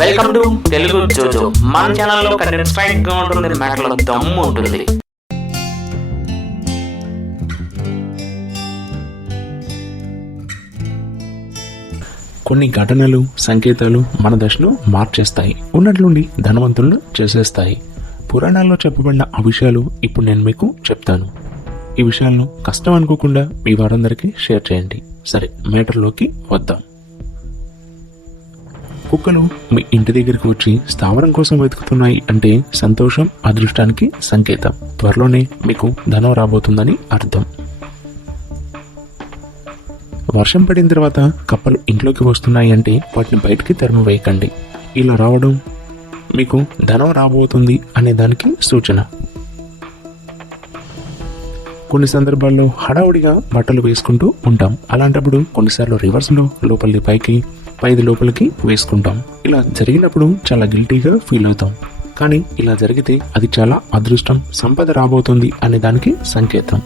Welcome to Telugu జోజో. మన ఛానల్లో కంటెంట్ స్ట్రైట్ గా ఉంటుంది, మ్యాటర్లో దమ్ము ఉంటుంది. కొన్ని ఘటనలు, సంకేతాలు మన దశను మార్చేస్తాయి, ఉన్నట్లుండి ధనవంతులను చేసేస్తాయి. పురాణాల్లో చెప్పబడిన ఆ విషయాలు ఇప్పుడు నేను మీకు చెప్తాను. ఈ విషయాలను కష్టం అనుకోకుండా మీ వారందరికీ షేర్ చేయండి. సరే, మ్యాటర్లోకి వద్దాం. కుక్కలు మీ ఇంటి దగ్గరికి వచ్చి స్థావరం కోసం వెతుకుతున్నాయి అంటే సంతోషం, అదృష్టానికి సంకేతం. త్వరలోనే మీకు ధనం రాబోతుందని అర్థం. వర్షం పడిన తర్వాత కప్పలు ఇంట్లోకి వస్తున్నాయి అంటే వాటిని బయటికి తరిమి వేయకండి. ఇలా రావడం మీకు ధనం రాబోతుంది అనే దానికి సూచన. కొన్ని సందర్భాల్లో హడావుడిగా బట్టలు వేసుకుంటూ ఉంటాం. అలాంటప్పుడు కొన్నిసార్లు రివర్స్లో లోపలిది పైకి, పైది లోపలికి వేసుకుంటాం. ఇలా జరిగినప్పుడు చాలా గిల్టీగా ఫీల్ అవుతాం. కానీ ఇలా జరిగితే అది చాలా అదృష్టం, సంపద రాబోతుంది అనే దానికి సంకేతం.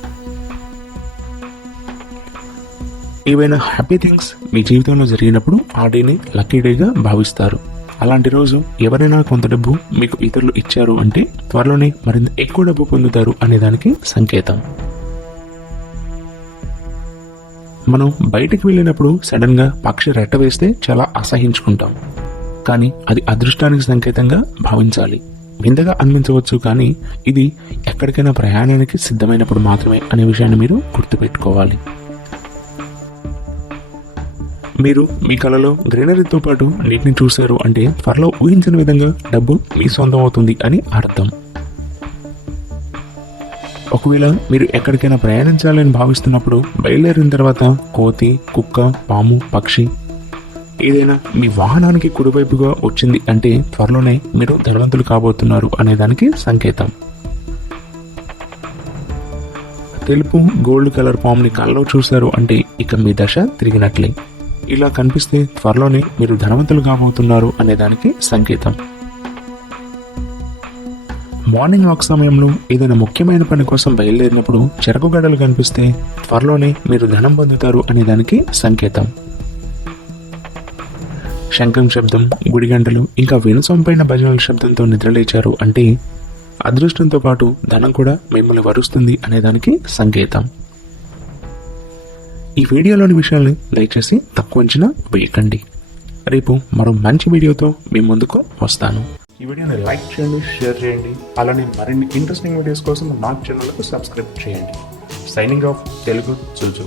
ఏవైనా హ్యాపీ థింగ్స్ మీ జీవితంలో జరిగినప్పుడు ఆ డేని లక్కీ డేగా భావిస్తారు. అలాంటి రోజు ఎవరైనా కొంత డబ్బు మీకు ఇతరులు ఇచ్చారు అంటే త్వరలోనే మరింత ఎక్కువ డబ్బు పొందుతారు అనే దానికి సంకేతం. మనం బయటికి వెళ్ళినప్పుడు సడన్ గా పక్షి రెట్ట వేస్తే చాలా అసహించుకుంటాం. కానీ అది అదృష్టానికి సంకేతంగా భావించాలి. వింతగా అనిపించవచ్చు, కానీ ఇది ఎక్కడికైనా ప్రయాణానికి సిద్ధమైనప్పుడు మాత్రమే అనే విషయాన్ని మీరు గుర్తుపెట్టుకోవాలి. మీరు మీ కలలో గ్రీనరీతో పాటు నీటిని చూశారు అంటే త్వరలో ఊహించని విధంగా డబ్బు మీ సొంతం అవుతుంది అని అర్థం. ఒకవేళ మీరు ఎక్కడికైనా ప్రయాణించాలని భావిస్తున్నప్పుడు బయలుదేరిన తర్వాత కోతి, కుక్క, పాము, పక్షి ఏదైనా మీ వాహనానికి కుడివైపుగా వచ్చింది అంటే త్వరలోనే మీరు ధనవంతులు కాబోతున్నారు అనే దానికి సంకేతం. తెలుపు, గోల్డ్ కలర్ పాముని కళ్ళలో చూశారు అంటే ఇక మీ దశ తిరిగినట్లే. ఇలా కనిపిస్తే త్వరలోనే మీరు ధనవంతులు కాబోతున్నారు అనే దానికి సంకేతం. మార్నింగ్ వాక్ సమయంలో ఏదైనా ముఖ్యమైన పని కోసం బయలుదేరినప్పుడు చెరకు గడలు కనిపిస్తే త్వరలోనే మీరు ధనం పొందుతారు అనే దానికి సంకేతం. శంఖం శబ్దం, గుడి గంటలు, ఇంకా వినసొంపైన భజనల శబ్దంతో నిద్రలేచారు అంటే అదృష్టంతో పాటు ధనం కూడా మిమ్మల్ని వరుస్తుంది అనే దానికి సంకేతం. ఈ వీడియోలోని విషయాల్ని దయచేసి తక్కువ అంచనా వేయకండి. రేపు మరో మంచి వీడియోతో మీ ముందుకు వస్తాను. ఈ వీడియోని లైక్ చేయండి, షేర్ చేయండి. అలానే మరిన్ని ఇంట్రెస్టింగ్ వీడియోస్ కోసం మా ఛానల్కు సబ్స్క్రైబ్ చేయండి. సైనింగ్ ఆఫ్, తెలుగు జోజో.